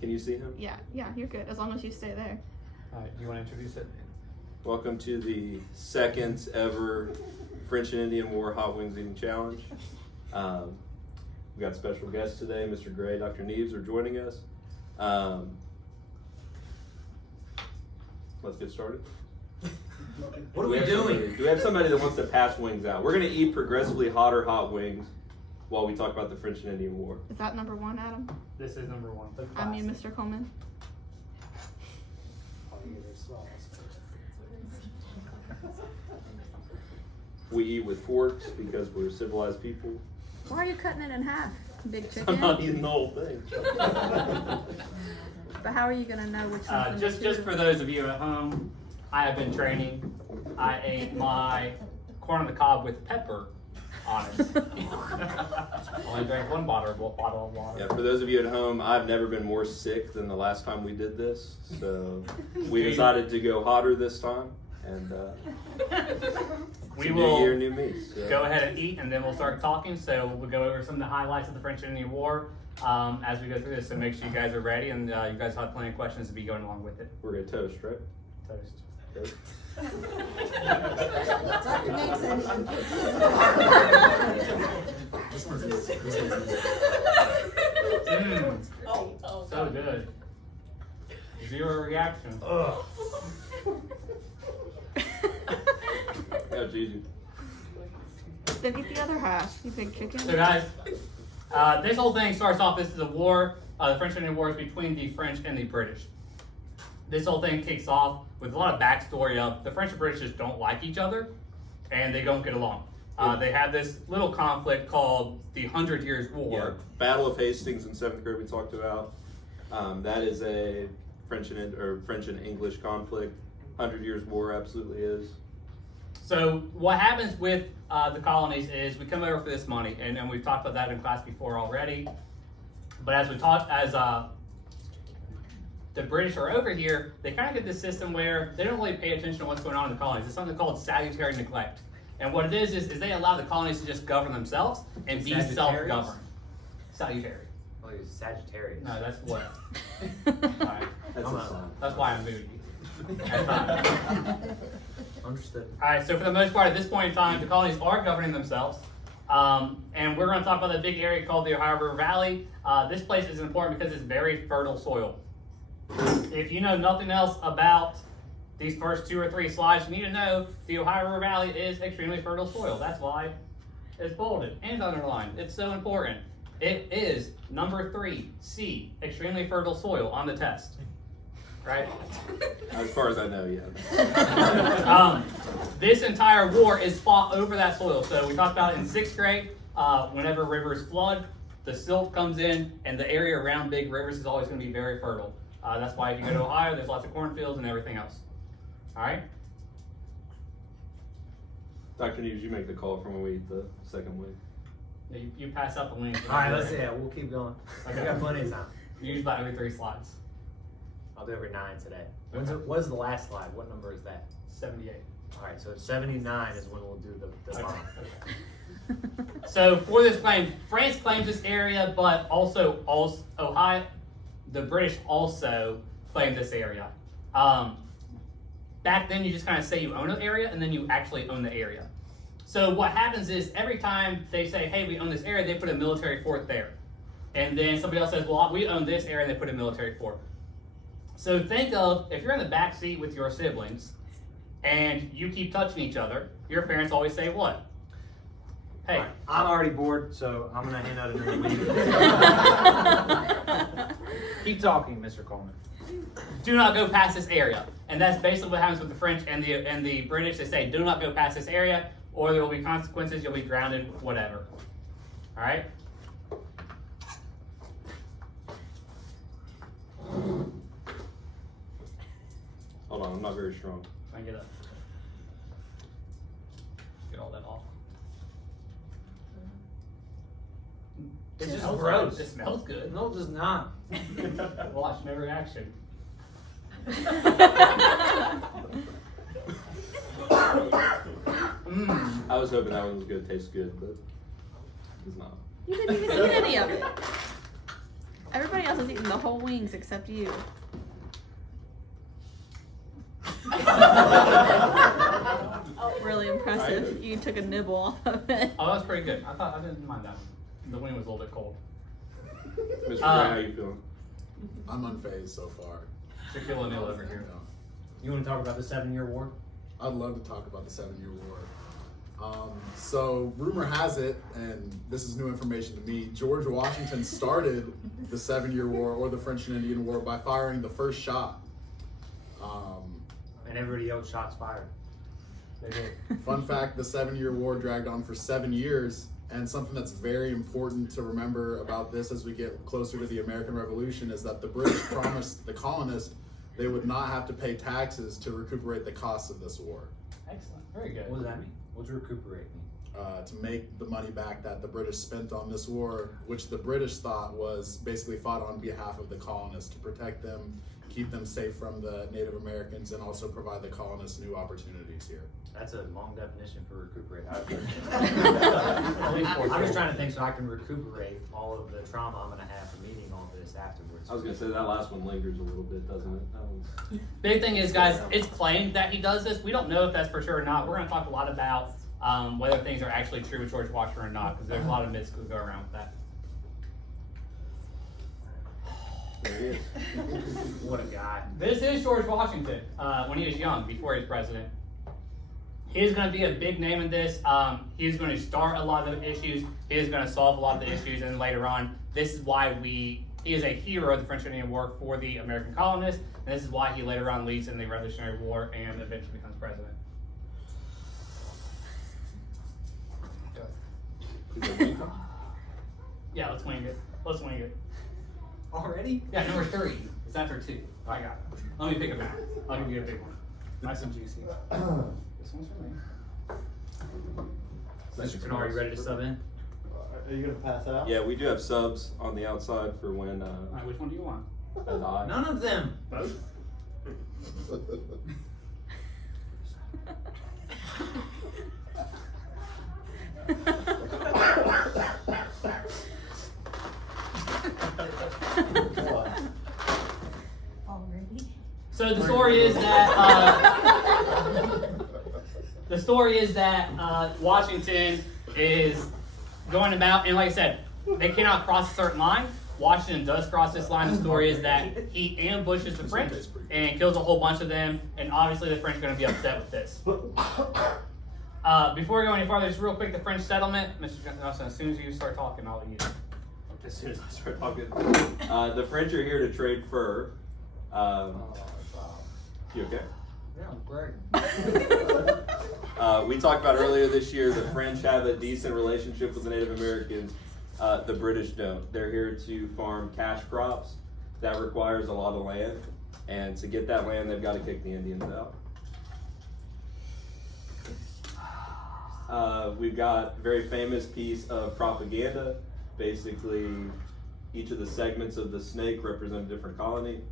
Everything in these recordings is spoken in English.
Can you see him? Yeah, you're good, as long as you stay there. Alright, you wanna introduce it? Welcome to the second ever French and Indian War Hot Wings Eating Challenge. We've got special guests today. Mr. Gray, Dr. Neves are joining us. Let's get started. What are we doing? Do we have somebody that wants to pass wings out? We're going to eat progressively hotter hot wings while we talk about the French and Indian War. Is that number one, Adam? This is number one. I mean, Mr. Coleman. We eat with forks because we're civilized people. Why are you cutting it in half, big I'm chicken? not eating the whole thing. But how are you gonna know which one's Just for those of you at home, I have been training. I ate my corn on the cob with pepper on it. Only drank one bottle of water. Yeah, for those of you at home, I've never been more sick than the last time we did this. So we decided to go hotter this time. And We it's a will new year, new me. So. go ahead and eat, and then we'll start talking. So we'll go over some of the highlights of the French and Indian War as we go through this. So make sure you guys are ready, and you guys have plenty of questions to be going along with it. We're gonna toast, right? Toast. Toast. Dr. Nixon. So good. Zero reaction. Yeah, it's easy. Then eat the other half, you big chicken. So guys, this whole thing starts off, this is a war, the French and Indian War is between the French and the British. This whole thing kicks off with a lot of backstory of the French and British just don't like each other and they don't get along. They have this little conflict called the 100 Years' War. Yeah, Battle of Hastings in 7th grade we talked about. That is a French and English conflict. 100 Years' War absolutely is. So what happens with the colonies is we come over for this money, and we've talked about that in class before already. But as the British are over here, they kind of get this system where they don't really pay attention to what's going on in the colonies. It's something called salutary neglect. And what it is they allow the colonies to just govern themselves and be self-governed. Salutary. Oh, you're Sagittarius. No, that's what. Alright. That's Why I'm moody. Understood. Alright, so for the most part, at this point in time, the colonies are governing themselves. And we're going to talk about that big area called the Ohio River Valley. This place is important because it's very fertile soil. If you know nothing else about these first 2 or 3 slides, you need to know the Ohio River Valley is extremely fertile soil. That's why it's bolded and underlined. It's so important. It is number 3C, extremely fertile soil on the test. Right? As far as I know, yeah. This entire war is fought over that soil. So we talked about it in 6th grade, whenever rivers flood, the silt comes in, and the area around big rivers is always going to be very fertile. That's why if you go to Ohio, there's lots of cornfields and everything else. All right? Dr. Neves, you make the call from when we eat the second wing. You pass out the link. All right, let's see. Yeah, we'll keep going. Okay. We got plenty of time. Use about every 3 slides. I'll do every 9 today. Okay. What is the last slide? What number is that? 78. All right, so 79 is when we'll do the Okay. bomb. So for this claim, France claims this area, but also Ohio, the British also claim this area. Back then, you just kind of say you own an area, and then you actually own the area. So what happens is every time they say, hey, we own this area, they put a military fort there. And then somebody else says, well, we own this area, and they put a military fort. So think of, if you're in the back seat with your siblings, and you keep touching each other, your parents always say what? Hey. All right, I'm already bored, so I'm going to hand out another wing. Keep talking, Mr. Coleman. Do not go past this area. And that's basically what happens with the French and the British. They say, do not go past this area, or there will be consequences, you'll be grounded, whatever. All right? Hold on, I'm not very strong. Try and get up. Get all that off. It's just smells gross. Good. It smells good. No, it does not. Watch, no reaction. I was hoping that one was going to taste good, but it's not. You didn't even eat any of it. Everybody else is eating the whole wings except you. Really impressive. You took a nibble off of it. Oh, that was pretty good. I didn't mind that one. The wing was a little bit cold. Mr. Gray, Uh, how you feeling? I'm unfazed so far. Shaquille O'Neal over here. You want to talk about the 7-year war? I'd love to talk about the 7-year war. So rumor has it, and this is new information to me, George Washington started the 7-year war or the French and Indian War by firing the first shot. And everybody yelled shots fired. They did. Fun fact, the 7-year war dragged on for 7 years, and something that's very important to remember about this as we get closer to the American Revolution is that the British promised the colonists they would not have to pay taxes to recuperate the costs of this war. Excellent. Very good. What does that mean? What's recuperate mean? To make the money back that the British spent on this war, which the British thought was basically fought on behalf of the colonists to protect them, keep them safe from the Native Americans, and also provide the colonists new opportunities here. That's a long definition for recuperate. At least 4 I'm just trying to think so I can recuperate all of the trauma I'm going to have from eating all this afterwards. I was gonna say that last one lingers a little bit, doesn't it? That one's... Big thing is, guys, it's claimed that he does this. We don't know if that's for sure or not. We're going to talk a lot about whether things are actually true with George Washington or not, because there's a lot of myths that go around with that. There he is. What a guy. This is George Washington when he was young, before he was president. He's going to be a big name in this. He's going to start a lot of the issues. He is going to solve a lot of the issues, and later on, this is why he is a hero of the French and Indian War for the American colonists, and this is why he later on leads in the Revolutionary War and eventually becomes president. Yeah, let's wing it. Let's wing it. Already? Yeah, number 3. It's after 2. I got it. Let me pick a map. I'll give you a big one. Nice and juicy. This one's for me. Mr. Kennard, are you ready to sub in? Are you gonna pass out? Yeah, we do have subs on the outside for when Alright, which one do you want? as I. None of them. Both? Already? So the story is that Washington is going about, and like I said, they cannot cross a certain line. Washington does cross this line. The story is that he ambushes the French and kills a whole bunch of them, and obviously the French are going to be upset with this. Before we go any farther, just real quick, the French settlement. Mr. Johnson, as soon as you start talking, I'll let you. As soon as I start talking, the French are here to trade fur. You okay? Yeah, great. We talked about earlier this year, the French have a decent relationship with the Native Americans. The British don't. They're here to farm cash crops. That requires a lot of land. And to get that land, they've got to kick the Indians out. We've got a very famous piece of propaganda. Basically, each of the segments of the snake represent a different colony.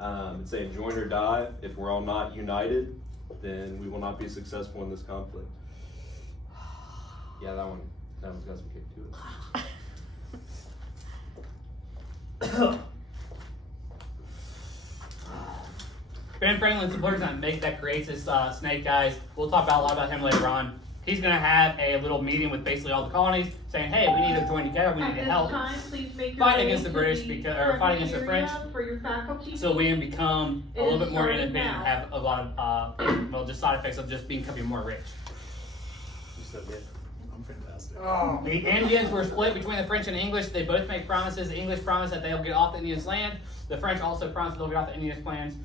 It's saying join or die. If we're all not united, then we will not be successful in this conflict. Yeah, that one's got some kick to it. Ben Franklin's the person that creates this snake, guys. We'll talk about a lot about him later on. He's going to have a little meeting with basically all the colonies, saying, "Hey, we need to join together. We need to help fight against the British fight against the French, so we can become a little bit more independent and have a lot of just side effects of just becoming more rich." You're so good. I'm fantastic. The Indians were split between the French and English. They both make promises. The English promise that they'll get off the Indians' land. The French also promise they'll get off the Indians' lands.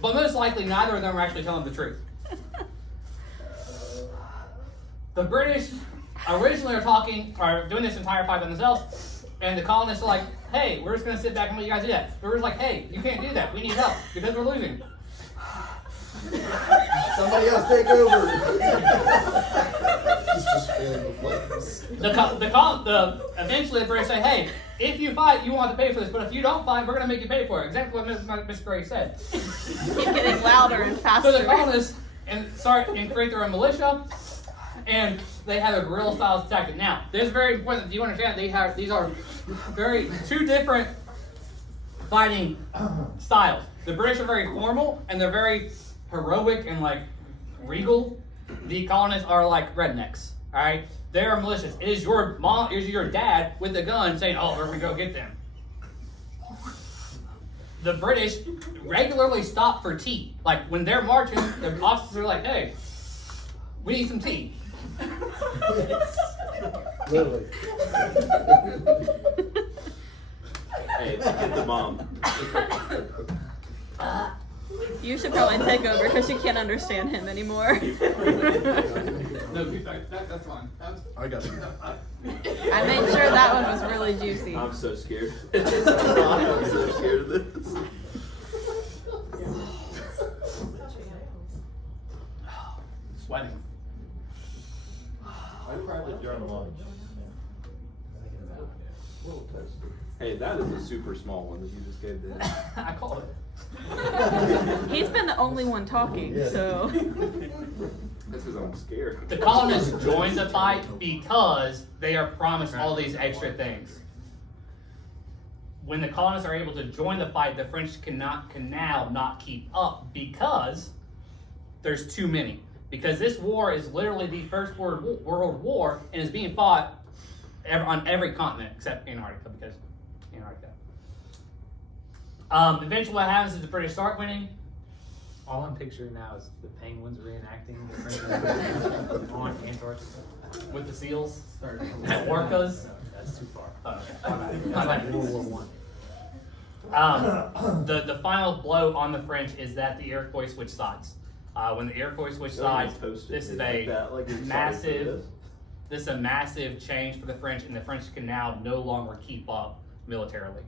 But most likely, neither of them are actually telling the truth. The British originally are doing this entire fight by themselves, and the colonists are like, "Hey, we're just going to sit back and let you guys do that." The British are like, "Hey, you can't do that. We need help because we're losing." Somebody else take over. Eventually the British say, "Hey, if you fight, you won't have to pay for this, but if you don't fight, we're going to make you pay for it." Exactly what Miss Gray said. Keep getting louder and faster. So the colonists create their own militia, and they have a guerrilla style tactic. Now, this is very important that you understand these are very two different fighting styles. The British are very formal and they're very heroic and like regal. The colonists are like rednecks. All right, they are malicious. It is your mom, it is your dad with the gun saying, "Oh, we're gonna go get them." The British regularly stop for tea. Like when they're marching, the officers are like, "Hey, we need some tea." Literally. Hey, get the mom. You should probably take over because you can't understand him anymore. No, that's fine. I got it. I made sure that one was really juicy. I'm so scared. I'm so scared of this. Sweating. I cried it during lunch. Hey, that is a super small one that you just gave to him. I called it. He's been the only one talking, so. That's because I'm scared. The colonists join the fight because they are promised all these extra things. When the colonists are able to join the fight, the French can now not keep up because there's too many. Because this war is literally the First World War and is being fought on every continent except Antarctica, because Antarctica. Eventually what happens is the British start winning. All I'm picturing now is the penguins reenacting the French on Antarctica. With the seals, or orcas. No, that's too far. Oh, That's okay. like World War The final blow on the French is that the Iroquois switch sides. When the Iroquois switch sides, this is a massive change for the French, and the French can now no longer keep up militarily.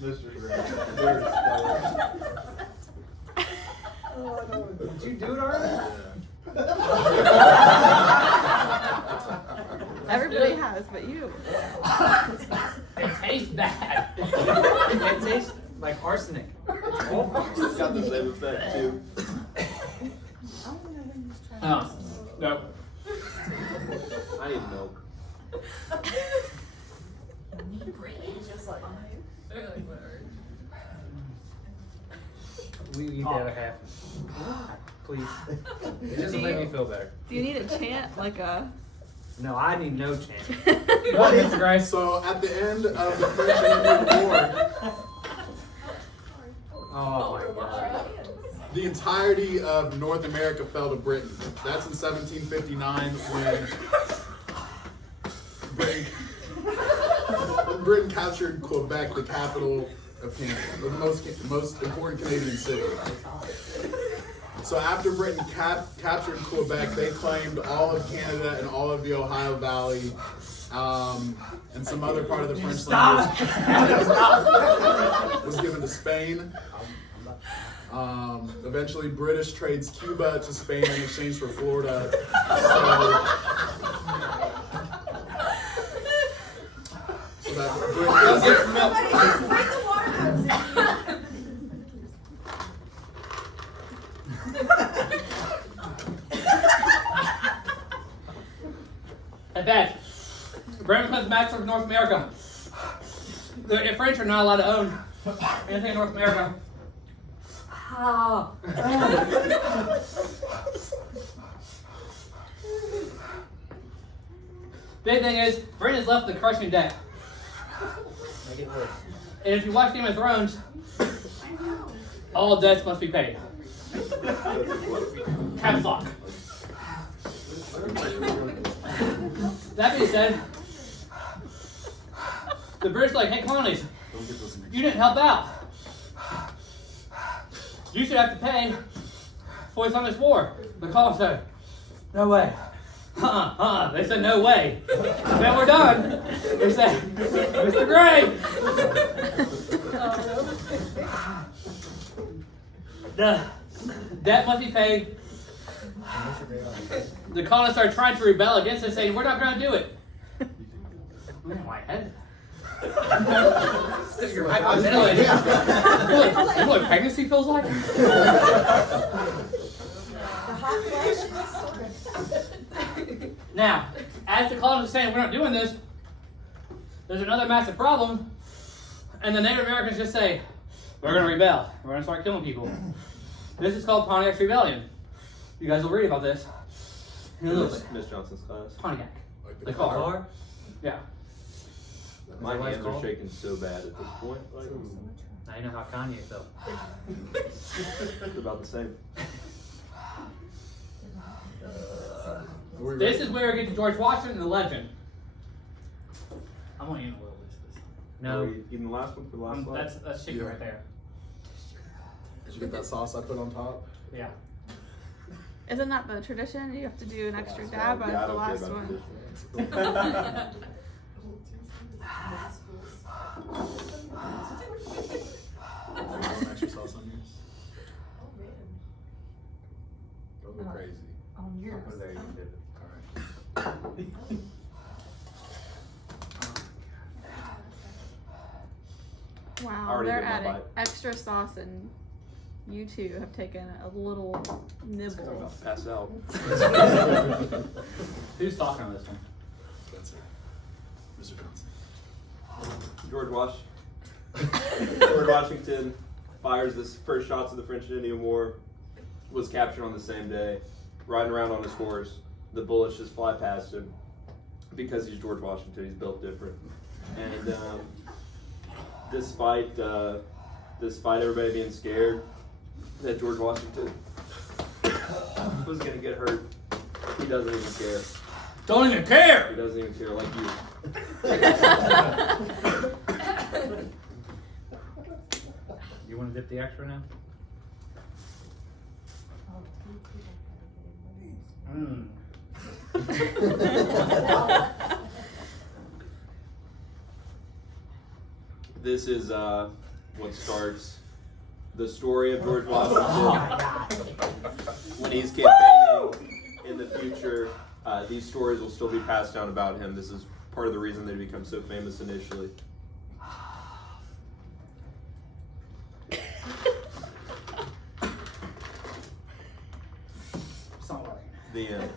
Did you do it already? Everybody has, but you. It tastes bad. It tastes like arsenic. It's awful. It's got the same effect too. No. I need milk. We eat the other half. Please. It doesn't make me feel better. Do you need a chant like a? No, I need no chance. What, Mr. Grace? So at the end of the French and Indian War, Oh my god. the entirety of North America fell to Britain. That's in 1759 when Britain captured Quebec, the capital of Canada, the most important Canadian city. So after Britain captured Quebec, they claimed all of Canada and all of the Ohio Valley, and some other part of the French language was given to Spain. Eventually, British trades Cuba to Spain in exchange for Florida. So that At that, Britain becomes master of North America. The French are not allowed to own anything in North America. Big thing is, Britain has left the crushing debt. Make it worse. And if you watch Game of Thrones, all debts must be paid. Caps lock. That being said, the British are like, hey colonies, you didn't help out. You should have to pay for what's on this war. The colonists said, no way. They said no way. Then we're done. They said, Mr. Gray. The debt must be paid. the colonists are trying to rebel against it, saying, we're not going to do it. Man, my head. You're You hyperventilating. know what pregnancy feels like? The hot flashes. Now, as the colonists are saying, we're not doing this, there's another massive problem, and the Native Americans just say, we're going to rebel. We're going to start killing people. This is called Pontiac's Rebellion. You guys will read about this in a little bit. Miss Johnson's class. Pontiac. Like The car. Car? Yeah. My that what it's hands are called? shaking so bad at this point. Like, Now you know how Kanye felt. it's about the same. Are we This ready? is where we get to George Washington, the legend. I'm going to eat a little bit of this. No. Are we eating the last one for the last slide? That's chicken Yeah. right there. Did you get that sauce I put on top? Yeah. Isn't that the tradition? You have to do an extra dab Yeah, I as the don't care last about one. tradition. Extra sauce on yours? Don't go crazy. On yours. There you did it. Alright. Wow, Already they're did my adding bite. extra sauce, and you two have taken a little I'm nibble. about to pass out. Who's talking on this one? Spencer. Mr. Johnson. George George Washington fires the first shots of the French and Indian War, was captured on the same day, riding around on his horse. The bullets just fly past him because he's George Washington. He's built different, and despite everybody being scared that George Washington was gonna get hurt, he doesn't even care. Don't even care! He doesn't even care like you. You want to dip the extra now? Mm. This is what starts the story of George Washington. When he's campaigning in the future, these stories will still be passed down about him. This is part of the reason they become so famous initially. It's not working. The end.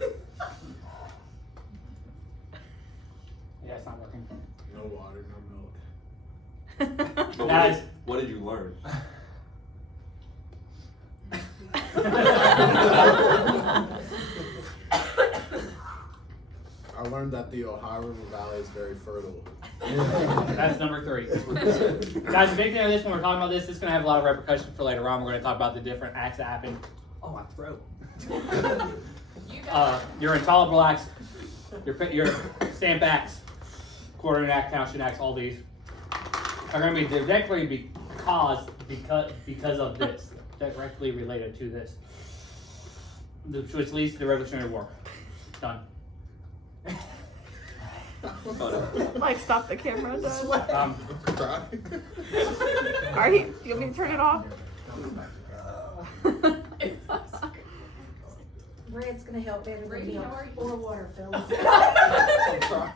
Yeah, it's not working. No water, no milk. But Guys. what did you learn? I learned that the Ohio River Valley is very fertile. That's number 3. Guys, the big thing of this, when we're talking about this, it's going to have a lot of repercussions for later on. We're going to talk about the different acts that happen. Oh, my throat. Your intolerable acts, your stamp acts, quartering act, township acts, all these are going to be directly because of this, directly related to this, which leads to the Revolutionary War. Done. Like, stop the camera, Doug. Cry. Are you want me to turn it off? Red's gonna help better than milk or water, fellas. I'm sorry.